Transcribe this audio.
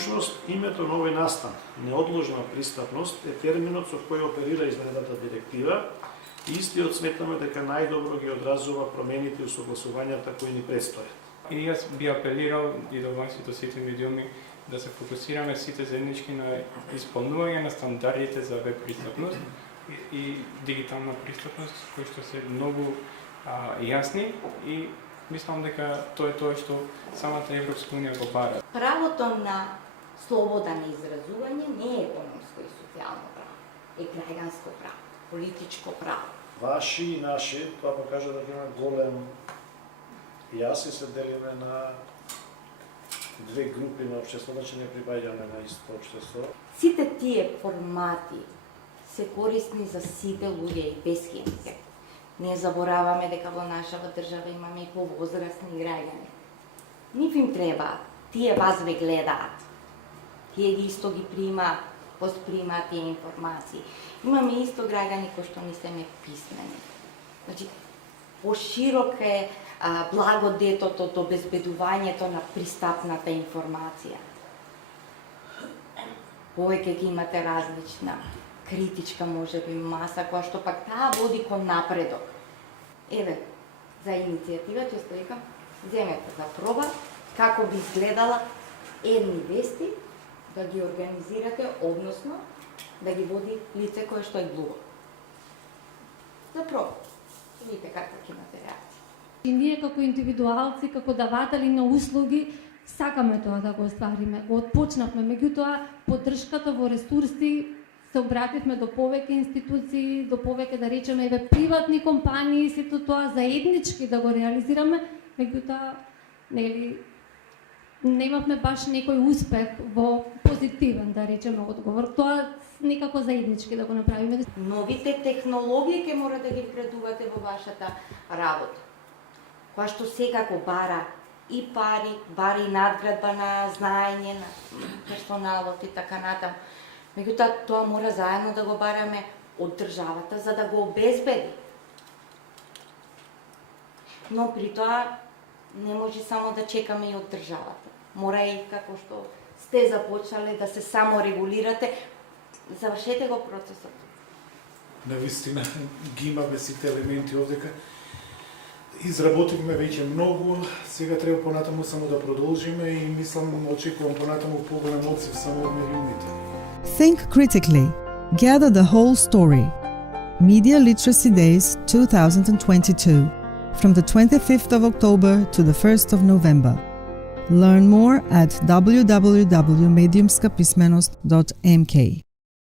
всушност, името на овој настан, неодложна пристапност, е терминот со кој оперира изменетата директива и истиот сметаме дека најдобро ги одразува промените и усогласувањата кои ни предстојат. И јас би апелирал и до вас и до сите медиуми да се фокусираме сите заеднички на исполнување на стандардите за веб пристапност и дигитална пристапност, кои што се многу јасни и мислам дека тоа е тоа што самата Европска унија го бара. Правото на слобода на изразување не е економско и социјално право, е граѓанско право, политичко право. Ваши и наши, тоа покажа дека има голем јас и се делиме на две групи на општество, значи не припаѓаме на исто општество. Сите тие формати се корисни за сите луѓе и без хендикеп. Не забораваме дека во нашава држава имаме и повозрастни граѓани. Нив им треба, тие вас ве гледаат. Тие ги исто ги примаат, воспримаат тие информации. Имаме исто граѓани кои што не се писмени. Значи, поширок е благодетот од обезбедувањето на пристапната информација. Повеќе ги имате различна критичка можеби маса, која што пак таа води кон напредок. Еве, за иницијатива ќе стоикам, земете за проба како би изгледала едни вести да ги организирате, односно да ги води лице кое што е глуво. За проба. Видите каква ќе имате реакција. И ние како индивидуалци, како даватели на услуги, сакаме тоа да го оствариме. Го отпочнавме, меѓутоа поддршката во ресурси се обративме до повеќе институции, до повеќе, да речеме, еве приватни компании, сето тоа заеднички да го реализираме, меѓутоа нели немавме баш некој успех во позитивен, да речеме, одговор. Тоа некако заеднички да го направиме. Новите технологии ќе мора да ги вградувате во вашата работа, која што секако бара и пари, бара и надградба на знаење, на персоналот и така натаму. Меѓутоа, тоа мора заедно да го бараме од државата, за да го обезбеди. Но при тоа не може само да чекаме и од државата. Мора и, како што сте започнале, да се саморегулирате. Завршете го процесот. Навистина ги имаме сите елементи овдека. Изработивме веќе многу, сега треба понатаму само да продолжиме и мислам, очекувам понатаму поголем одсев само од медиумите. Think critically. Gather the whole story. Media Literacy Days 2022, from the 25th of October to the 1st of November. Learn more at www.mediumskapismenost.mk.